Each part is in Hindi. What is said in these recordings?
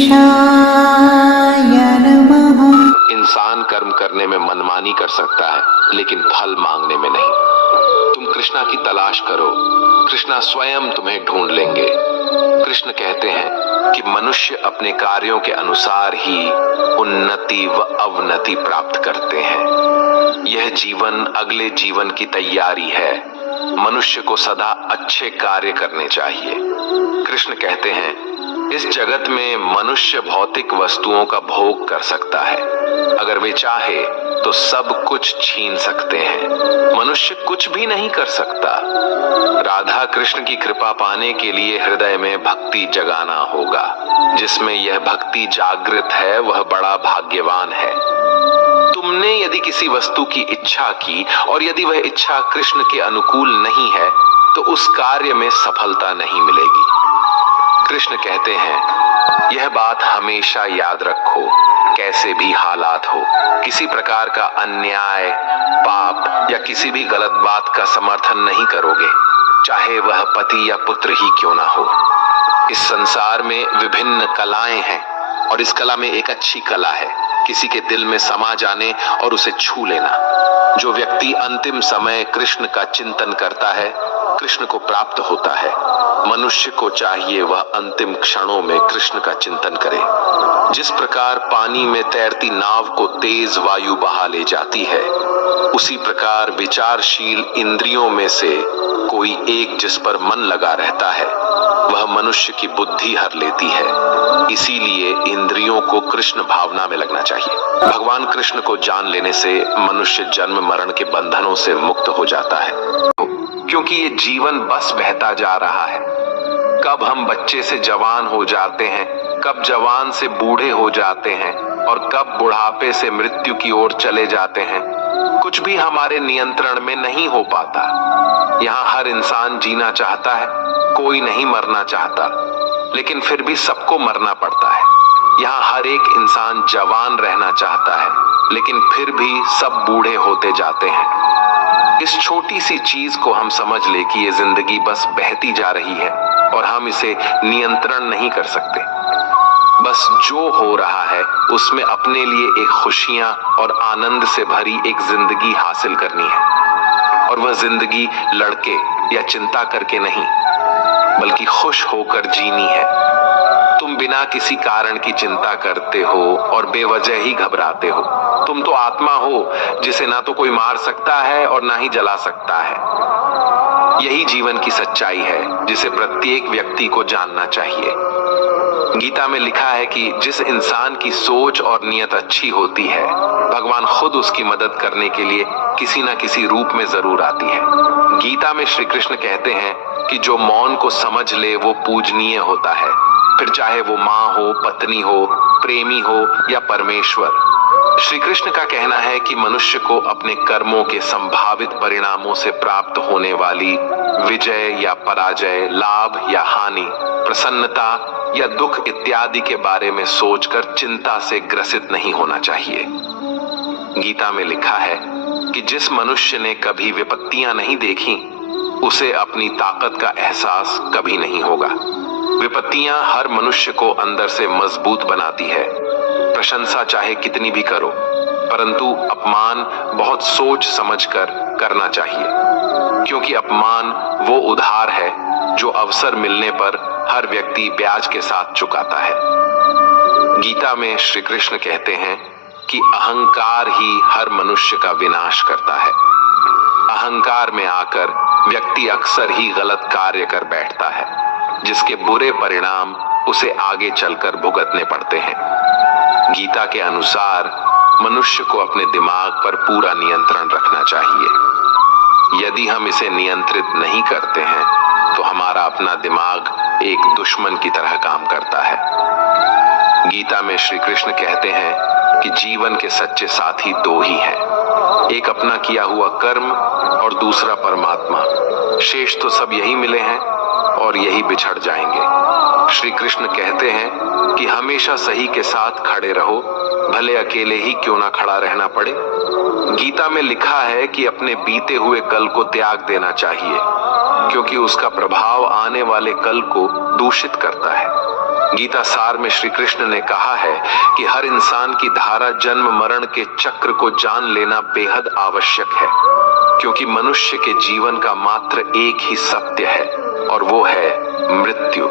नमः। इंसान कर्म करने में मनमानी कर सकता है, लेकिन फल मांगने में नहीं। तुम कृष्णा की तलाश करो, कृष्णा स्वयं तुम्हें ढूंढ लेंगे। कृष्ण कहते हैं कि मनुष्य अपने कार्यों के अनुसार ही उन्नति व अवनति प्राप्त करते हैं। यह जीवन अगले जीवन की तैयारी है। मनुष्य को सदा अच्छे कार्य करने चाहिए। कृष्ण कहते हैं, इस जगत में मनुष्य भौतिक वस्तुओं का भोग कर सकता है। अगर वे चाहे तो सब कुछ छीन सकते हैं। मनुष्य कुछ भी नहीं कर सकता। राधा कृष्ण की कृपा पाने के लिए हृदय में भक्ति जगाना होगा। जिसमें यह भक्ति जागृत है वह बड़ा भाग्यवान है। तुमने यदि किसी वस्तु की इच्छा की और यदि वह इच्छा कृष्ण के अनुकूल नहीं है तो उस कार्य में सफलता नहीं मिलेगी। कृष्ण कहते हैं, यह बात हमेशा याद रखो, कैसे भी हालात हो, किसी प्रकार का अन्याय, पाप या किसी भी गलत बात का समर्थन नहीं करोगे, चाहे वह पति या पुत्र ही क्यों ना हो। इस संसार में विभिन्न कलाएं हैं और इस कला में एक अच्छी कला है किसी के दिल में समा जाने और उसे छू लेना। जो व्यक्ति अंतिम समय कृष्ण का चिंतन करता है, कृष्ण को प्राप्त होता है। मनुष्य को चाहिए वह अंतिम क्षणों में कृष्ण का चिंतन करे। जिस प्रकार पानी में तैरती नाव को तेज वायु बहा ले जाती है, उसी प्रकार विचारशील इंद्रियों में से कोई एक जिस पर मन लगा रहता है वह मनुष्य की बुद्धि हर लेती है। इसीलिए इंद्रियों को कृष्ण भावना में लगना चाहिए। भगवान कृष्ण को जान लेने से मनुष्य जन्म मरण के बंधनों से मुक्त हो जाता है, क्योंकि ये जीवन बस बहता जा रहा है। कब हम बच्चे से जवान हो जाते हैं, कब जवान से बूढ़े हो जाते हैं और कब बुढ़ापे से मृत्यु की ओर चले जाते हैं, कुछ भी हमारे नियंत्रण में नहीं हो पाता। यहाँ हर इंसान जीना चाहता है, कोई नहीं मरना चाहता, लेकिन फिर भी सबको मरना पड़ता है। यहाँ हर एक इंसान जवान रहना चाहता है, लेकिन फिर भी सब बूढ़े होते जाते हैं। इस छोटी सी चीज को हम समझ ले कि ये जिंदगी बस बहती जा रही है और हम इसे नियंत्रण नहीं कर सकते। बस जो हो रहा है उसमें अपने लिए एक खुशियां और आनंद से भरी एक जिंदगी हासिल करनी है। और वह जिंदगी लड़के या चिंता करके नहीं, बल्कि खुश होकर जीनी है। तुम बिना किसी कारण की चिंता करते हो और बेवजह ही घबराते हो। तुम तो आत्मा हो जिसे ना तो कोई मार सकता है और ना ही जला सकता है। यही जीवन की सच्चाई है जिसे प्रत्येक व्यक्ति को जानना चाहिए। गीता में लिखा है कि जिस इंसान की सोच और नियत अच्छी होती है, भगवान खुद उसकी मदद करने के लिए किसी न किसी रूप में जरूर आती है। गीता में श्री कृष्ण कहते हैं कि जो मौन को समझ ले वो पूजनीय होता है, फिर चाहे वो माँ हो, पत्नी हो, प्रेमी हो या परमेश्वर। श्री कृष्ण का कहना है कि मनुष्य को अपने कर्मों के संभावित परिणामों से प्राप्त होने वाली विजय या पराजय, लाभ या हानि, प्रसन्नता या दुख इत्यादि के बारे में सोचकर चिंता से ग्रसित नहीं होना चाहिए। गीता में लिखा है कि जिस मनुष्य ने कभी विपत्तियां नहीं देखी, उसे अपनी ताकत का एहसास कभी नहीं होगा। विपत्तियां हर मनुष्य को अंदर से मजबूत बनाती है। प्रशंसा चाहे कितनी भी करो, परंतु अपमान बहुत सोच समझकर करना चाहिए, क्योंकि अपमान वो उधार है जो अवसर मिलने पर हर व्यक्ति ब्याज के साथ चुकाता है। गीता में श्री कृष्ण कहते हैं कि अहंकार ही हर मनुष्य का विनाश करता है। अहंकार में आकर व्यक्ति अक्सर ही गलत कार्य कर बैठता है, जिसके बुरे परिणाम उसे आगे चलकर भुगतने पड़ते हैं। गीता के अनुसार मनुष्य को अपने दिमाग पर पूरा नियंत्रण रखना चाहिए। यदि हम इसे नियंत्रित नहीं करते हैं तो हमारा अपना दिमाग एक दुश्मन की तरह काम करता है। गीता में श्री कृष्ण कहते हैं कि जीवन के सच्चे साथी दो ही हैं, एक अपना किया हुआ कर्म और दूसरा परमात्मा। शेष तो सब यही मिले हैं और यही बिछड़ जाएंगे। श्री कृष्ण कहते हैं कि हमेशा सही के साथ खड़े रहो, भले अकेले ही क्यों ना खड़ा रहना पड़े। गीता में लिखा है कि अपने बीते हुए कल को त्याग देना चाहिए, क्योंकि उसका प्रभाव आने वाले कल को दूषित करता है। गीता सार में श्री कृष्ण ने कहा है कि हर इंसान की धारा जन्म मरण के चक्र को जान लेना बेहद आवश्यक है, क्योंकि मनुष्य के जीवन का मात्र एक ही सत्य है और वो है मृत्यु।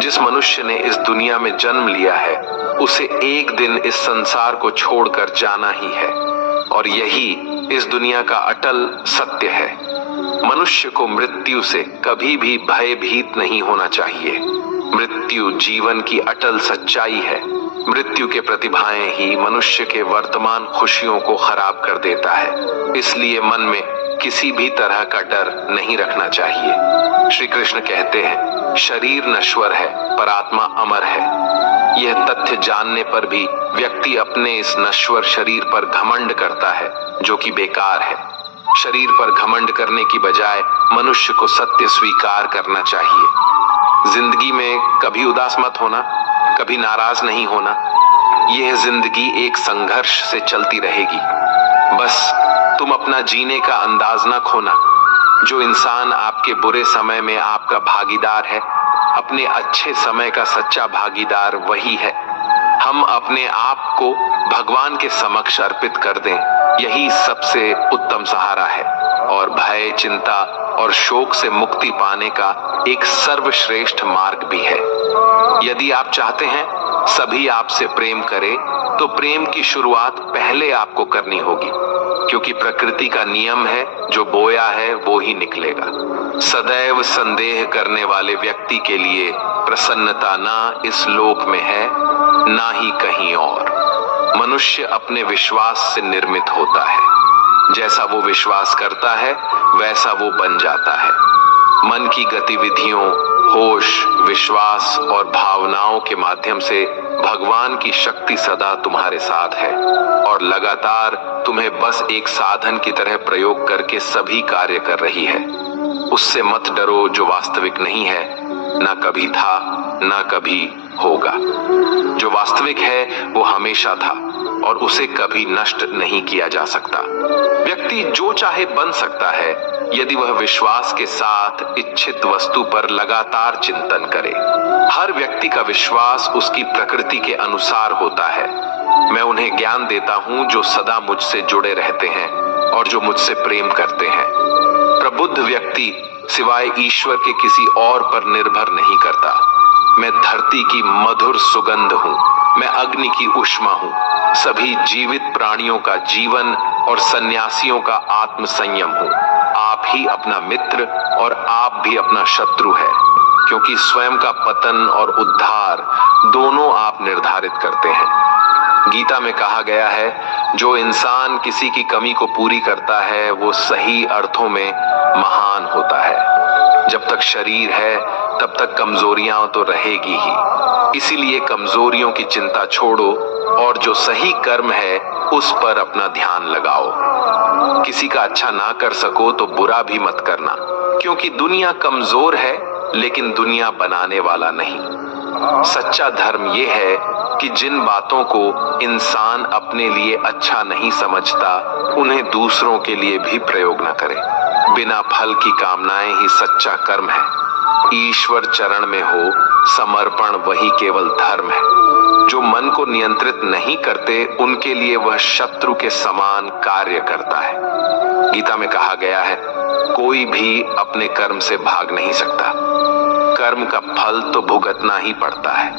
जिस मनुष्य ने इस दुनिया में जन्म लिया है उसे एक दिन इस संसार को छोड़कर जाना ही है, और यही इस दुनिया का अटल सत्य है। मनुष्य को मृत्यु से कभी भी भयभीत नहीं होना चाहिए। मृत्यु जीवन की अटल सच्चाई है। मृत्यु के प्रतिभाएं ही मनुष्य के वर्तमान खुशियों को खराब कर देता है, इसलिए मन में किसी भी तरह का डर नहीं रखना चाहिए। श्री कृष्ण कहते हैं, शरीर नश्वर है पर आत्मा अमर है। यह तथ्य जानने पर भी व्यक्ति अपने इस नश्वर शरीर पर घमंड करता है, जो कि बेकार है। शरीर पर घमंड करने की बजाय मनुष्य को सत्य स्वीकार करना चाहिए। जिंदगी में कभी उदास मत होना, कभी नाराज नहीं होना। यह जिंदगी एक संघर्ष से चलती रहेगी। बस तुम अपना जीने का अंदाज न खोना। जो इंसान आपके बुरे समय में आपका भागीदार है, अपने अच्छे समय का सच्चा भागीदार वही है। हम अपने आप को भगवान के समक्ष अर्पित कर दें, यही सबसे उत्तम सहारा है और भय, चिंता और शोक से मुक्ति पाने का एक सर्वश्रेष्ठ मार्ग भी है। यदि आप चाहते हैं सभी आपसे प्रेम करें, तो प्रेम की शुरुआत पहले आपको करनी होगी, क्योंकि प्रकृति का नियम है, जो बोया है वो ही निकलेगा। सदैव संदेह करने वाले व्यक्ति के लिए प्रसन्नता ना इस लोक में है, ना ही कहीं और। मनुष्य अपने विश्वास से निर्मित होता है। जैसा वो विश्वास करता है वैसा वो बन जाता है। मन की गतिविधियों, होश, विश्वास और भावनाओं के माध्यम से भगवान की शक्ति सदा तुम्हारे साथ है और लगातार तुम्हें बस एक साधन की तरह प्रयोग करके सभी कार्य कर रही है। उससे मत डरो जो वास्तविक नहीं है, ना कभी था, ना कभी होगा। जो वास्तविक है वो हमेशा था और उसे कभी नष्ट नहीं किया जा सकता। व्यक्ति जो चाहे बन सकता है यदि वह विश्वास के साथ इच्छित वस्तु पर लगातार चिंतन करे। हर व्यक्ति का विश्वास उसकी प्रकृति के अनुसार होता है। मैं उन्हें ज्ञान देता हूं जो सदा मुझसे जुड़े रहते हैं और जो मुझसे प्रेम करते हैं। प्रबुद्ध व्यक्ति सिवाय ईश्वर के किसी और पर निर्भर नहीं करता। मैं धरती की मधुर सुगंध हूँ, मैं अग्नि की ऊष्मा हूँ, सभी जीवित प्राणियों का जीवन और सन्यासियों का आत्म संयम हूँ। आप ही अपना मित्र और आप भी अपना शत्रु है, क्योंकि स्वयं का पतन और उद्धार दोनों आप निर्धारित करते हैं। गीता में कहा गया है, जो इंसान किसी की कमी को पूरी करता है वो सही अर्थों में महान होता है। जब तक शरीर है तब तक कमजोरियां तो रहेगी ही, इसीलिए कमजोरियों की चिंता छोड़ो और जो सही कर्म है उस पर अपना ध्यान लगाओ। किसी का अच्छा ना कर सको तो बुरा भी मत करना, क्योंकि दुनिया कमजोर है लेकिन दुनिया बनाने वाला नहीं। सच्चा धर्म यह है कि जिन बातों को इंसान अपने लिए अच्छा नहीं समझता उन्हें दूसरों के लिए भी प्रयोग न करे। बिना फल की कामनाएं ही सच्चा कर्म है। ईश्वर चरण में हो समर्पण वही केवल धर्म है। जो मन को नियंत्रित नहीं करते उनके लिए वह शत्रु के समान कार्य करता है। गीता में कहा गया है, कोई भी अपने कर्म से भाग नहीं सकता। कर्म का फल तो भुगतना ही पड़ता है।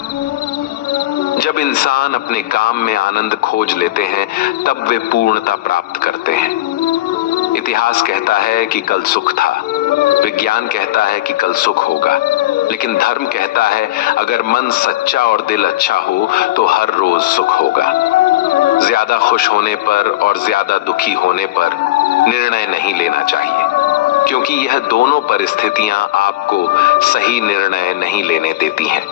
जब इंसान अपने काम में आनंद खोज लेते हैं तब वे पूर्णता प्राप्त करते हैं। इतिहास कहता है कि कल सुख था, विज्ञान कहता है कि कल सुख होगा, लेकिन धर्म कहता है अगर मन सच्चा और दिल अच्छा हो तो हर रोज सुख होगा। ज्यादा खुश होने पर और ज्यादा दुखी होने पर निर्णय नहीं लेना चाहिए, क्योंकि यह दोनों परिस्थितियां आपको सही निर्णय नहीं लेने देती हैं।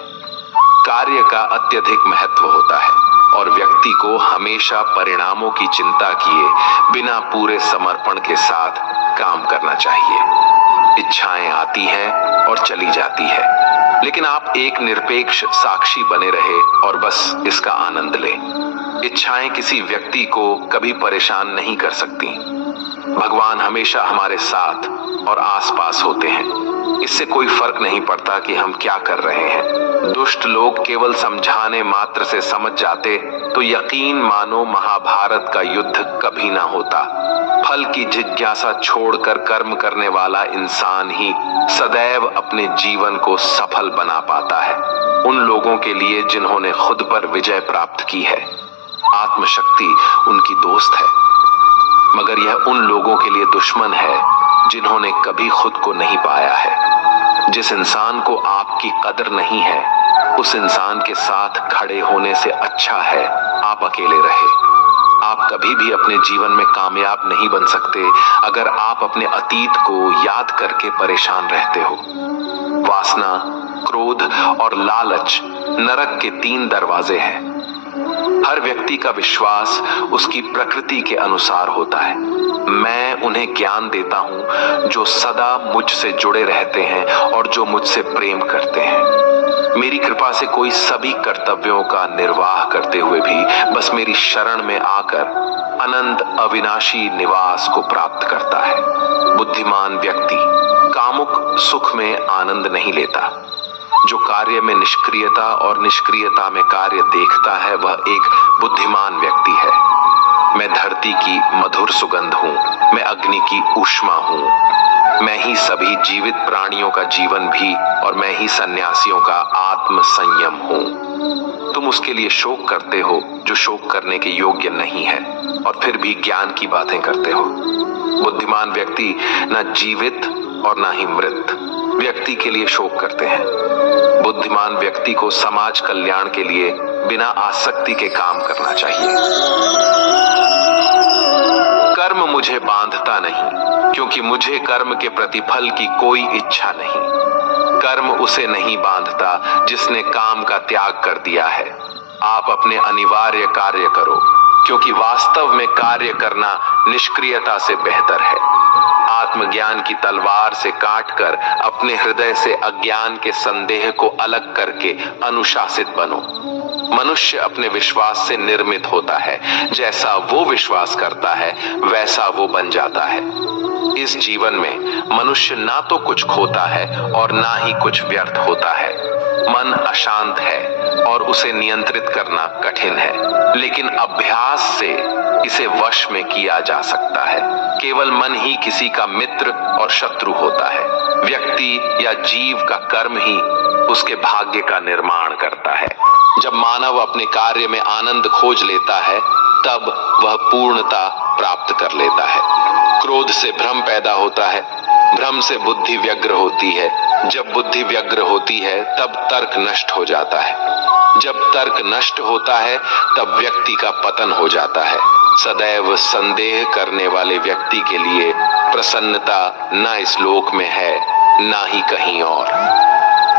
कार्य का अत्यधिक महत्व होता है और व्यक्ति को हमेशा परिणामों की चिंता किए बिना पूरे समर्पण के साथ काम करना चाहिए। इच्छाएं आती हैं और चली जाती है, लेकिन आप एक निरपेक्ष साक्षी बने रहे और बस इसका आनंद लें। इच्छाएं किसी व्यक्ति को कभी परेशान नहीं कर सकती। भगवान हमेशा हमारे साथ और आसपास होते हैं। इससे कोई फर्क नहीं पड़ता कि हम क्या कर रहे हैं। दुष्ट लोग केवल समझाने मात्र से समझ जाते तो यकीन मानो महाभारत का युद्ध कभी ना होता। फल की जिज्ञासा छोड़कर कर्म करने वाला इंसान ही सदैव अपने जीवन को सफल बना पाता है। उन लोगों के लिए जिन्होंने खुद पर विजय प्राप्त की है, आत्मशक्ति उनकी दोस्त है, मगर यह उन लोगों के लिए दुश्मन है जिन्होंने कभी खुद को नहीं पाया है। जिस इंसान को आपकी कदर नहीं है, उस इंसान के साथ खड़े होने से अच्छा है आप अकेले रहे। आप कभी भी अपने जीवन में कामयाब नहीं बन सकते अगर आप अपने अतीत को याद करके परेशान रहते हो। वासना, क्रोध और लालच नरक के 3 दरवाजे हैं। हर व्यक्ति का विश्वास उसकी प्रकृति के अनुसार होता है। मैं उन्हें ज्ञान देता हूं जो सदा मुझसे जुड़े रहते हैं और जो मुझसे प्रेम करते हैं। मेरी कृपा से कोई सभी कर्तव्यों का निर्वाह करते हुए भी बस मेरी शरण में आकर अनंत अविनाशी निवास को प्राप्त करता है। बुद्धिमान व्यक्ति कामुक सुख में आनंद नहीं लेता। जो कार्य में निष्क्रियता और निष्क्रियता में कार्य देखता है वह एक बुद्धिमान व्यक्ति है। मैं धरती की मधुर सुगंध हूँ, मैं अग्नि की ऊष्मा हूँ, मैं ही सभी जीवित प्राणियों का जीवन भी और मैं ही सन्यासियों का आत्म संयम हूँ। तुम उसके लिए शोक करते हो जो शोक करने के योग्य नहीं है और फिर भी ज्ञान की बातें करते हो। बुद्धिमान व्यक्ति न जीवित और न ही मृत व्यक्ति के लिए शोक करते हैं। बुद्धिमान व्यक्ति को समाज कल्याण के लिए बिना आसक्ति के काम करना चाहिए। कर्म मुझे बांधता नहीं, क्योंकि मुझे कर्म के प्रतिफल की कोई इच्छा नहीं। कर्म उसे नहीं बांधता जिसने काम का त्याग कर दिया है। आप अपने अनिवार्य कार्य करो, क्योंकि वास्तव में कार्य करना निष्क्रियता से बेहतर है। आत्मज्ञान की तलवार से काटकर अपने हृदय से अज्ञान के संदेह को अलग करके अनुशासित बनो। मनुष्य अपने विश्वास से निर्मित होता है। जैसा वो विश्वास करता है वैसा वो बन जाता है। इस जीवन में मनुष्य ना तो कुछ खोता है और ना ही कुछ व्यर्थ होता है। मन अशांत है और उसे नियंत्रित करना कठिन है, लेकिन अभ्यास से इसे वश में किया जा सकता है। केवल मन ही किसी का मित्र और शत्रु होता है। व्यक्ति या जीव का कर्म ही उसके भाग्य का निर्माण करता है। जब मानव अपने कार्य में आनंद खोज लेता है तब वह पूर्णता प्राप्त कर लेता है। क्रोध से भ्रम पैदा होता है, भ्रम से बुद्धि व्यग्र होती है। जब बुद्धि व्यग्र होती है तब तर्क नष्ट हो जाता है। जब तर्क नष्ट होता है तब व्यक्ति का पतन हो जाता है। सदैव संदेह करने वाले व्यक्ति के लिए प्रसन्नता न इस लोक में है ना ही कहीं और।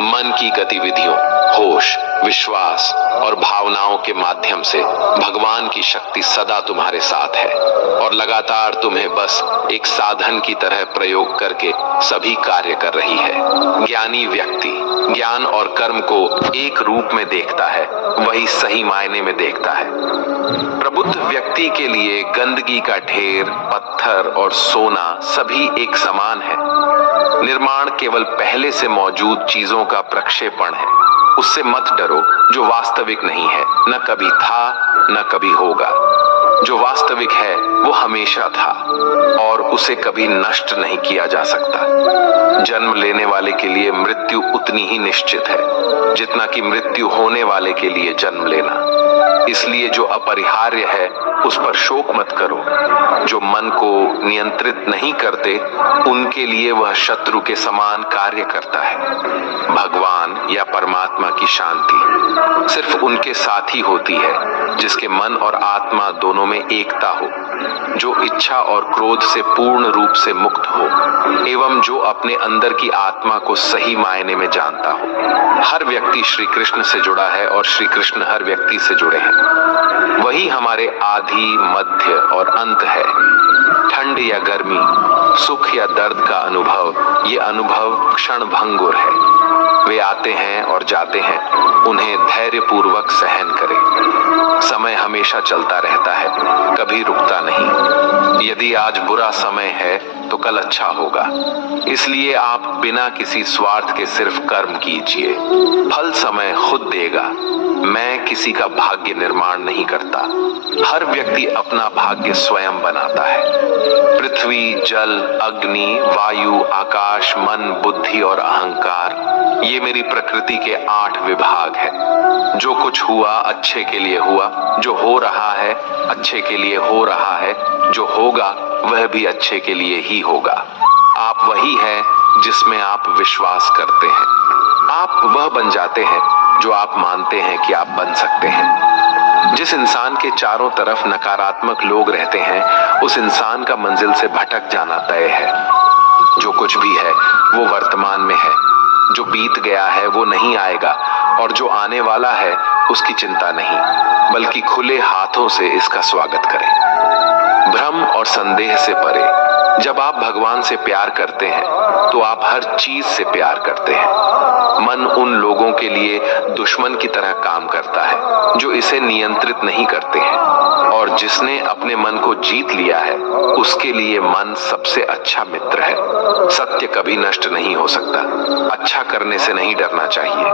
मन की गतिविधियों, होश, विश्वास और भावनाओं के माध्यम से भगवान की शक्ति सदा तुम्हारे साथ है और लगातार तुम्हें बस एक साधन की तरह प्रयोग करके सभी कार्य कर रही है। ज्ञानी व्यक्ति ज्ञान और कर्म को एक रूप में देखता है, वही सही मायने में देखता है। प्रबुद्ध व्यक्ति के लिए गंदगी का ढेर, पत्थर और सोना सभी एक समान है। निर्माण केवल पहले से मौजूद चीजों का प्रक्षेपण है। उससे मत डरो जो वास्तविक नहीं है, न कभी था न कभी होगा। जो वास्तविक है वो हमेशा था और उसे कभी नष्ट नहीं किया जा सकता। जन्म लेने वाले के लिए मृत्यु उतनी ही निश्चित है जितना कि मृत्यु होने वाले के लिए जन्म लेना। इसलिए जो अपरिहार्य है उस पर शोक मत करो। जो मन को नियंत्रित नहीं करते उनके लिए वह शत्रु के समान कार्य करता है। भगवान या परमात्मा की शांति सिर्फ उनके साथ ही होती है जिसके मन और आत्मा दोनों में एकता हो, जो इच्छा और क्रोध से पूर्ण रूप से मुक्त हो एवं जो अपने अंदर की आत्मा को सही मायने में जानता हो। हर व्यक्ति श्री कृष्ण से जुड़ा है और श्री कृष्ण हर व्यक्ति से जुड़े हैं। हैं। वही हमारे आदि, मध्य और अंत है। ठंड या गर्मी, सुख या दर्द का अनुभव, ये अनुभव क्षण भंगुर है। वे आते हैं और जाते हैं, उन्हें धैर्यपूर्वक सहन करें। समय हमेशा चलता रहता है, कभी रुकता नहीं। यदि आज बुरा समय है तो कल अच्छा होगा। इसलिए आप बिना किसी स्वार्थ के सिर्फ कर्म कीजिए, फल समय खुद देगा। मैं किसी का भाग्य निर्माण नहीं करता। हर व्यक्ति अपना भाग्य स्वयं बनाता है। पृथ्वी, जल, अग्नि, वायु, आकाश, मन, बुद्धि और अहंकार, ये मेरी प्रकृति के 8 विभाग हैं। जो कुछ हुआ अच्छे के लिए हुआ, जो हो रहा है अच्छे के लिए हो रहा है, जो होगा वह भी अच्छे के लिए ही होगा। आप वही हैं जिसमें आप विश्वास करते हैं। आप वह बन जाते हैं जो आप मानते हैं कि आप बन सकते हैं। जिस इंसान के चारों तरफ नकारात्मक लोग रहते हैं, उस इंसान का मंजिल से भटक जाना तय है। जो कुछ भी है वो वर्तमान में है। जो बीत गया है वो नहीं आएगा, और जो आने वाला है उसकी चिंता नहीं, बल्कि खुले हाथों से इसका स्वागत करें। भ्रम और संदेह से परे, जब आप भगवान से प्यार करते हैं तो आप हर चीज से प्यार करते हैं। मन उन लोगों के लिए दुश्मन की तरह काम करता है जो इसे नियंत्रित नहीं करते हैं, और जिसने अपने मन को जीत लिया है उसके लिए मन सबसे अच्छा मित्र है। सत्य कभी नष्ट नहीं हो सकता। अच्छा करने से नहीं डरना चाहिए।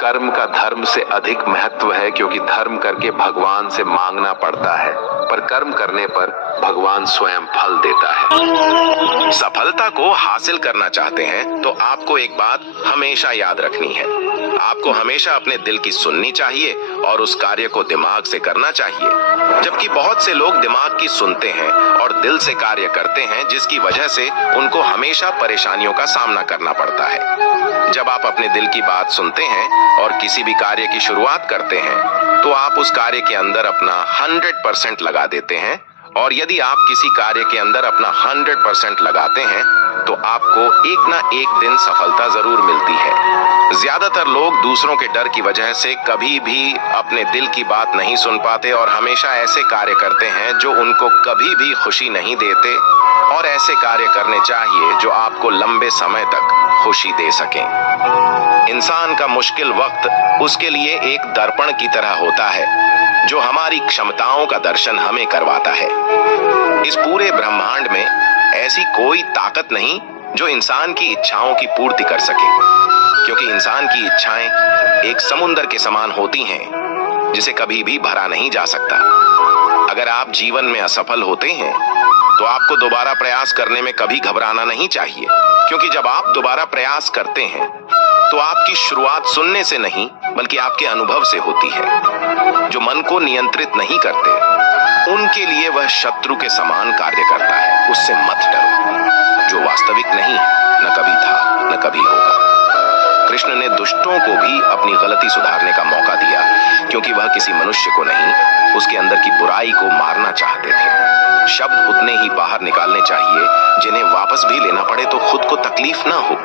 कर्म का धर्म से अधिक महत्व है, क्योंकि धर्म करके भगवान से मांगना पड़ता है, पर कर्म करने पर भगवान स्वयं फल देता है। सफलता को हासिल करना चाहते हैं तो आपको एक बात हमेशा याद रखनी है। आपको हमेशा अपने दिल की सुननी चाहिए और उस कार्य को दिमाग से करना चाहिए। जबकि बहुत से लोग दिमाग की सुनते हैं और दिल से कार्य करते हैं, जिसकी वजह से उनको हमेशा परेशानियों का सामना करना पड़ता है। जब आप अपने दिल की बात सुनते हैं और किसी भी कार्य की शुरुआत करते हैं तो आप उस कार्य के अंदर अपना 100% लगा देते हैं, और यदि आप किसी कार्य के अंदर अपना 100% लगाते हैं तो आपको एक ना एक दिन सफलता जरूर मिलती है। ज्यादातर लोग दूसरों के डर की वजह से कभी भी अपने दिल की बात नहीं सुन पाते और हमेशा ऐसे कार्य करते हैं जो उनको कभी भी खुशी नहीं देते, और ऐसे कार्य करने चाहिए जो आपको लंबे समय तक खुशी दे सकें। इंसान का मुश्किल वक्त उसके लिए एक दर्पण की तरह होता है जो हमारी क्षमताओं का दर्शन हमें करवाता है। इस पूरे ब्रह्मांड में ऐसी कोई ताकत नहीं जो इंसान की इच्छाओं की पूर्ति कर सके, क्योंकि इंसान की इच्छाएं एक समुद्र के समान होती हैं जिसे कभी भी भरा नहीं जा सकता। अगर आप जीवन में असफल होते हैं तो आपको दोबारा प्रयास करने में कभी घबराना नहीं चाहिए, क्योंकि जब आप दोबारा प्रयास करते हैं तो आपकी शुरुआत सुनने से नहीं बल्कि आपके अनुभव से होती है। जो मन को नियंत्रित नहीं करते उनके लिए वह शत्रु के समान कार्य करता है। उससे मत डरो। जो वास्तविक नहीं है, न कभी था न कभी होगा। कृष्ण ने दुष्टों को भी अपनी गलती सुधारने का मौका दिया, क्योंकि वह किसी मनुष्य को नहीं, उसके अंदर की बुराई को मारना चाहते थे। शब्द उतने ही बाहर निकालने चाहिए जिन्हें वापस भी लेना पड़े तो खुद को तकलीफ ना हो।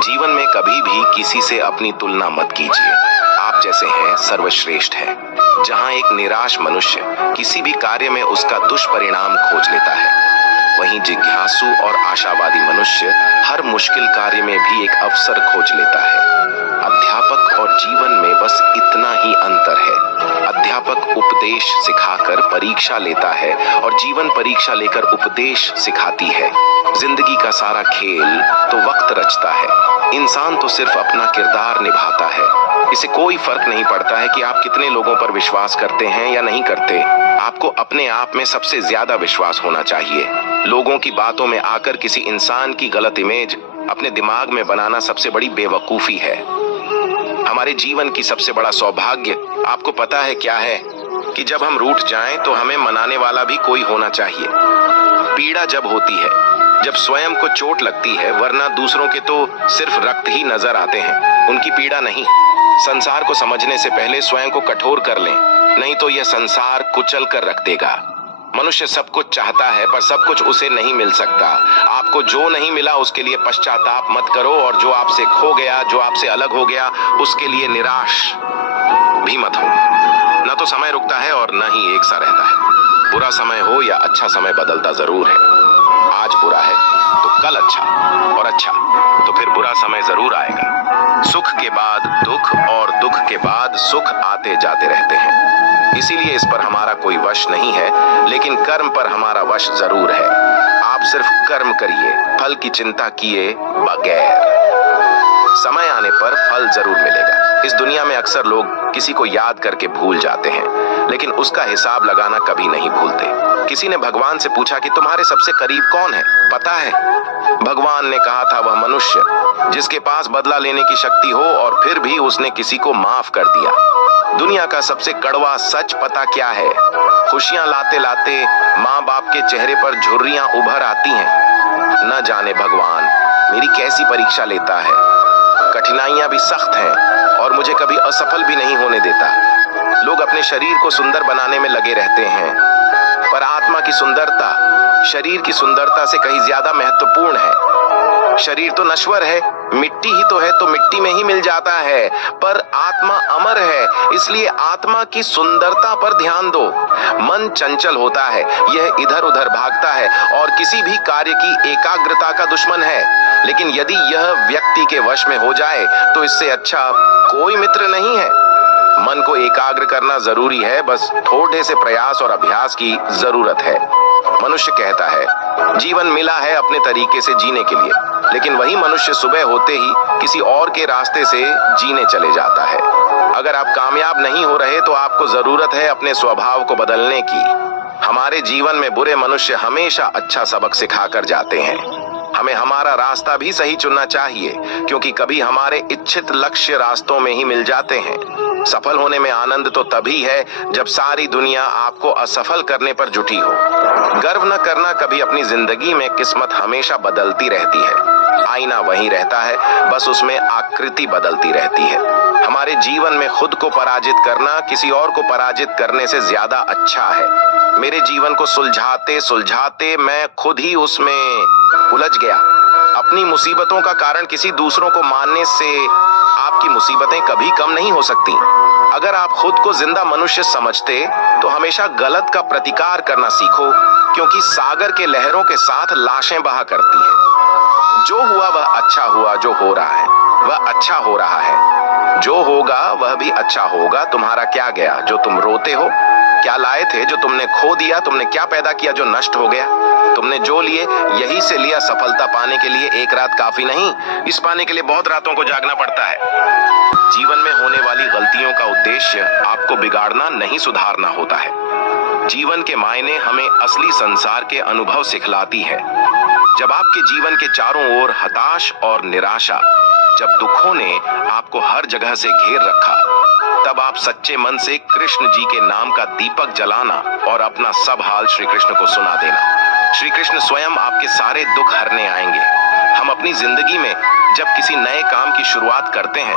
जीवन में कभी भी किसी से अपनी तुलना मत कीजिए। आप जैसे हैं सर्वश्रेष्ठ है। जहां एक निराश मनुष्य किसी भी कार्य में उसका दुष्परिणाम खोज लेता है, वहीं जिज्ञासु और आशावादी मनुष्य हर मुश्किल कार्य में भी एक अवसर खोज लेता है। अध्यापक और जीवन में बस इतना ही अंतर है। अध्यापक उपदेश सिखाकर परीक्षा लेता है और जीवन परीक्षा लेकर उपदेश सिखाती है। जिंदगी का सारा खेल तो वक्त रचता है। इंसान तो सिर्फ अपना किरदार निभाता है। इसे कोई फर्क नहीं पड़ता है कि आप कितने लोगों पर विश्वास करते हैं या नहीं करते। आपको अपने आप में सबसे ज्यादा विश्वास होना चाहिए। लोगों की बातों में आकर किसी इंसान की गलत इमेज अपने दिमाग में बनाना सबसे बड़ी बेवकूफी है। हमारे जीवन की सबसे बड़ा सौभाग्य आपको पता है क्या है? कि जब हम रूठ जाएं तो हमें मनाने वाला भी कोई होना चाहिए। पीड़ा जब होती है, जब स्वयं को चोट लगती है, वरना दूसरों के तो सिर्फ रक्त ही नजर आते हैं, उनकी पीड़ा नहीं। संसार को समझने से पहले स्वयं को कठोर कर लें, नहीं तो यह संसार कुचल कर रख देगा। मनुष्य सब कुछ चाहता है पर सब कुछ उसे नहीं मिल सकता। आपको जो नहीं मिला उसके लिए पश्चाताप मत करो, और जो आपसे खो गया, जो आपसे अलग हो गया, उसके लिए निराश भी मत हो। न तो समय रुकता है और न ही एक सा रहता है। बुरा समय हो या अच्छा समय बदलता जरूर है। आज बुरा है तो कल अच्छा, और अच्छा तो फिर बुरा समय जरूर आएगा। सुख के बाद दुख और दुख के बाद सुख आते जाते रहते हैं। इसीलिए इस पर हमारा कोई वश नहीं है, लेकिन कर्म पर हमारा वश जरूर है। आप सिर्फ कर्म करिए, फल की चिंता किए बगैर। समय आने पर फल जरूर मिलेगा। इस दुनिया में अक्सर लोग किसी को याद करके भूल जाते हैं, लेकिन उसका हिसाब लगाना कभी नहीं भूलते। किसी ने भगवान से पूछा कि तुम्हारे सबसे करीब कौन है, पता है? भगवान ने कहा था वह मनुष्य जिसके पास बदला लेने की शक्ति हो और फिर भी उसने किसी को माफ कर दिया। दुनिया का सबसे कड़वा सच पता क्या है? खुशियां लाते लाते माँ बाप के चेहरे पर झुर्रियां उभर आती हैं। न जाने भगवान मेरी कैसी परीक्षा लेता है। कठिनाइयां भी सख्त हैं और मुझे कभी असफल भी नहीं होने देता। लोग अपने शरीर को सुंदर बनाने में लगे रहते हैं, पर आत्मा की सुंदरता शरीर की सुंदरता से कहीं ज्यादा महत्वपूर्ण है। शरीर तो नश्वर है, मिट्टी ही तो है, तो मिट्टी में ही मिल जाता है, पर आत्मा अमर है, इसलिए आत्मा की सुंदरता पर ध्यान दो। मन चंचल होता है, यह इधर उधर भागता है और किसी भी कार्य की एकाग्रता का दुश्मन है। लेकिन यदि यह व्यक्ति के वश में हो जाए तो इससे अच्छा कोई मित्र नहीं है। मन को एकाग्र करना जरूरी है, बस थोड़े से प्रयास और अभ्यास की जरूरत है। मनुष्य कहता है जीवन मिला है अपने तरीके से जीने के लिए, लेकिन वही मनुष्य सुबह होते ही किसी और के रास्ते से जीने चले जाता है। अगर आप कामयाब नहीं हो रहे तो आपको जरूरत है अपने स्वभाव को बदलने की। हमारे जीवन में बुरे मनुष्य हमेशा अच्छा सबक सिखाकर जाते हैं। हमें हमारा रास्ता भी सही चुनना चाहिए, क्योंकि कभी हमारे इच्छित लक्ष्य रास्तों में ही मिल जाते हैं। सफल होने में आनंद तो तभी है जब सारी दुनिया आपको असफल करने पर जुटी हो। गर्व न करना कभी अपनी जिंदगी में, किस्मत हमेशा बदलती रहती है। आईना वही रहता है, बस उसमें आकृति बदलती रहती है। हमारे जीवन में खुद को पराजित करना किसी और को पराजित करने से ज्यादा अच्छा है। मेरे जीवन को सुलझाते सुलझाते मैं खुद ही उसमें उलझ गया। अपनी मुसीबतों का कारण किसी दूसरों को मानने से आपकी मुसीबतें कभी कम नहीं हो सकती। अगर आप खुद को जिंदा मनुष्य समझते तो हमेशा गलत का प्रतिकार करना सीखो, क्योंकि सागर के लहरों के साथ लाशें बहा करती हैं। जो हुआ वह अच्छा हुआ, जो हो रहा है वह अच्छा हो रहा है, जो होगा वह भी अच्छा होगा। तुम्हारा क्या गया जो तुम रोते हो? क्या लाए थे जो तुमने खो दिया? तुमने क्या पैदा किया जो नष्ट हो गया? तुमने जो लिए यही से लिया। सफलता पाने के लिए एक रात काफी नहीं, इस पाने के लिए बहुत रातों को जागना पड़ता है। जीवन में होने वाली गलतियों का उद्देश्य आपको बिगाड़ना नहीं, सुधारना होता है। जीवन के मायने हमें असली संसार के अनुभव सिखलाती है। जब आपके जीवन के चारों ओर हताश और निराशा, जब दुखों ने आपको हर जगह से घेर रखा, तब आप सच्चे मन से कृष्ण जी के नाम का दीपक जलाना और अपना सब हाल श्री कृष्ण को सुना देना। श्री कृष्ण स्वयं आपके सारे दुख हरने आएंगे। हम अपनी जिंदगी में जब किसी नए काम की शुरुआत करते हैं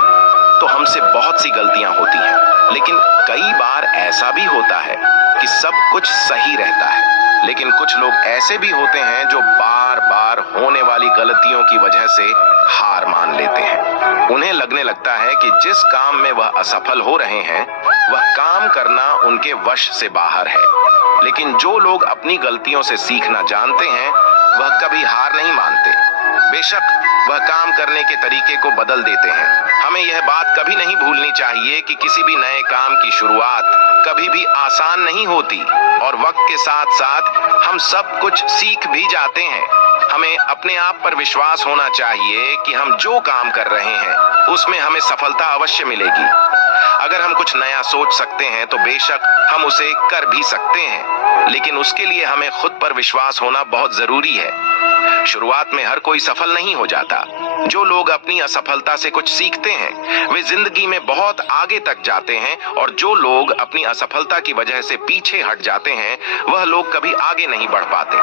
तो हमसे बहुत सी गलतियां होती हैं, लेकिन कई बार ऐसा भी होता है कि सब कुछ सही रहता है। लेकिन कुछ लोग ऐसे भी होते हैं जो बार बार होने वाली गलतियों की वजह से हार मान लेते हैं। उन्हें लगने लगता है कि जिस काम में वह असफल हो रहे हैं वह काम करना उनके वश से बाहर है। लेकिन जो लोग अपनी गलतियों से सीखना जानते हैं वह कभी हार नहीं मानते। बेशक वह काम करने के तरीके को बदल देते हैं। हमें यह बात कभी नहीं भूलनी चाहिए कि किसी भी नए काम की शुरुआत कभी भी आसान नहीं होती, और वक्त के साथ साथ हम सब कुछ सीख भी जाते हैं। हमें अपने आप पर विश्वास होना चाहिए कि हम जो काम कर रहे हैं उसमें हमें सफलता अवश्य मिलेगी। अगर हम कुछ नया सोच सकते हैं तो बेशक हम उसे कर भी सकते हैं, लेकिन उसके लिए हमें खुद पर विश्वास होना बहुत जरूरी है। शुरुआत में हर कोई सफल नहीं हो जाता। जो लोग अपनी असफलता से कुछ सीखते हैं वे जिंदगी में बहुत आगे तक जाते हैं, और जो लोग अपनी असफलता की वजह से पीछे हट जाते हैं वह लोग कभी आगे नहीं बढ़ पाते।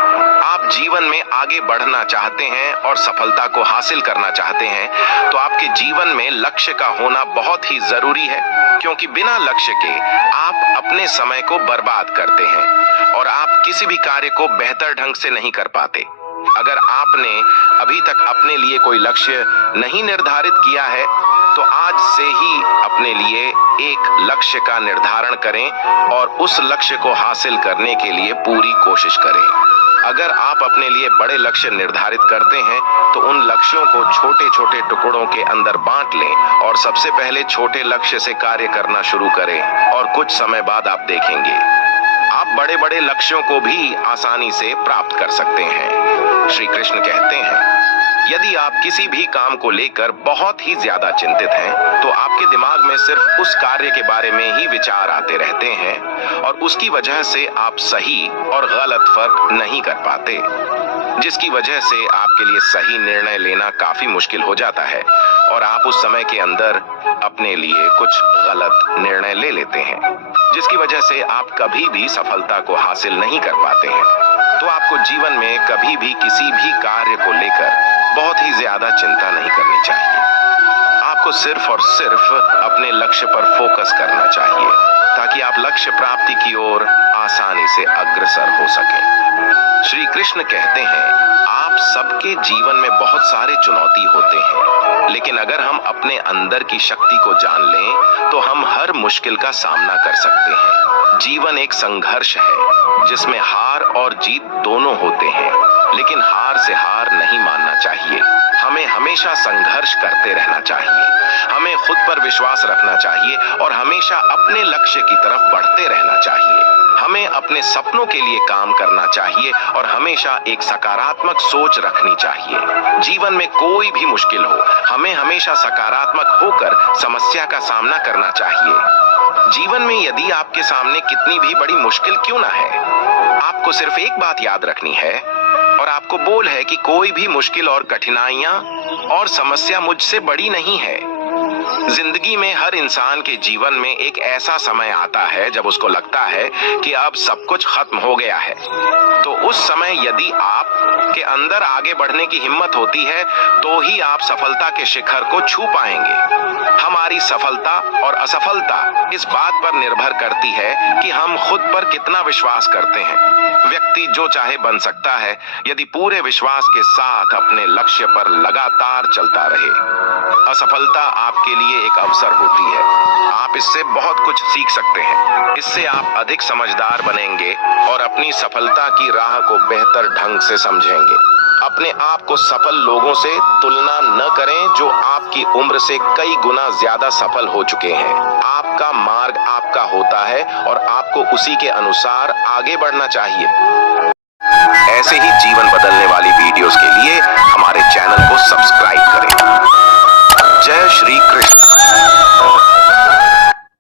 आप जीवन में आगे बढ़ना चाहते हैं और सफलता को हासिल करना चाहते हैं तो आपके जीवन में लक्ष्य का होना बहुत ही जरूरी है, क्योंकि बिना लक्ष्य के आप अपने समय को बर्बाद करते हैं और आप किसी भी कार्य को बेहतर ढंग से नहीं कर पाते। अगर आपने अभी तक अपने लिए कोई लक्ष्य नहीं निर्धारित किया है तो आज से ही अपने लिए एक लक्ष्य का निर्धारण करें और उस लक्ष्य को हासिल करने के लिए पूरी कोशिश करें। अगर आप अपने लिए बड़े लक्ष्य निर्धारित करते हैं तो उन लक्ष्यों को छोटे छोटे टुकड़ों के अंदर बांट लें और सबसे पहले छोटे लक्ष्य से कार्य करना शुरू करें और कुछ समय बाद आप देखेंगे आप बड़े बड़े लक्ष्यों को भी आसानी से प्राप्त कर सकते हैं। श्री कृष्ण कहते हैं, यदि आप किसी भी काम को लेकर बहुत ही ज्यादा चिंतित हैं, तो आपके दिमाग में सिर्फ उस कार्य के बारे में ही विचार आते रहते हैं और उसकी वजह से आप सही और गलत फर्क नहीं कर पाते, जिसकी वजह से आपके लिए सही निर्णय लेना काफी मुश्किल हो जाता है और आप उस समय के अंदर अपने लिए कुछ गलत निर्णय ले लेते हैं, जिसकी वजह से आप कभी भी सफलता को हासिल नहीं कर पाते हैं। तो आपको जीवन में कभी भी किसी भी कार्य को लेकर बहुत ही ज्यादा चिंता नहीं करनी चाहिए। आपको सिर्फ और सिर्फ अपने लक्ष्य पर फोकस करना चाहिए ताकि आप लक्ष्य प्राप्ति की ओर आसानी से अग्रसर हो सकें। श्री कृष्ण कहते हैं, आप सबके जीवन में बहुत सारे चुनौती होते हैं, लेकिन अगर हम अपने अंदर की शक्ति को जान लें तो हम हर मुश्किल का सामना कर सकते हैं। जीवन एक संघर्ष है जिसमें हार और जीत दोनों होते हैं, लेकिन हार से हार नहीं मानना चाहिए। हमें हमेशा संघर्ष करते रहना चाहिए। हमें खुद पर विश्वास रखना चाहिए और हमेशा अपने लक्ष्य की तरफ बढ़ते रहना चाहिए। हमें अपने सपनों के लिए काम करना चाहिए और हमेशा एक सकारात्मक सोच रखनी चाहिए। जीवन में कोई भी मुश्किल हो, हमें हमेशा सकारात्मक होकर समस्या का सामना करना चाहिए। जीवन में यदि आपके सामने कितनी भी बड़ी मुश्किल क्यों ना है, आपको सिर्फ एक बात याद रखनी है और आपको बोल है कि कोई भी मुश्किल और कठिनाइयां और समस्या मुझसे बड़ी नहीं है। जिंदगी में हर इंसान के जीवन में एक ऐसा समय आता है जब उसको लगता है कि अब सब कुछ खत्म हो गया है। तो उस समय यदि आप के अंदर आगे बढ़ने की हिम्मत होती है तो ही आप सफलता के शिखर को छू पाएंगे। हमारी सफलता और असफलता इस बात पर निर्भर करती है कि हम खुद पर कितना विश्वास करते हैं। व्यक्ति जो चाहे बन सकता है यदि पूरे विश्वास के साथ अपने लक्ष्य पर लगातार चलता रहे। असफलता आपके लिए एक अवसर होती है। आप इससे बहुत कुछ सीख सकते हैं। इससे आप अधिक समझदार बनेंगे और अपनी सफलता की राह को बेहतर ढंग से समझेंगे। अपने आप को सफल लोगों से तुलना न करें जो आपकी उम्र से कई गुना ज्यादा सफल हो चुके हैं। आपका मार्ग आपका होता है और आपको उसी के अनुसार आगे बढ़ना चाहिए। ऐसे ही जीवन बदलने वाली वीडियोस के लिए हमारे चैनल को सब्सक्राइब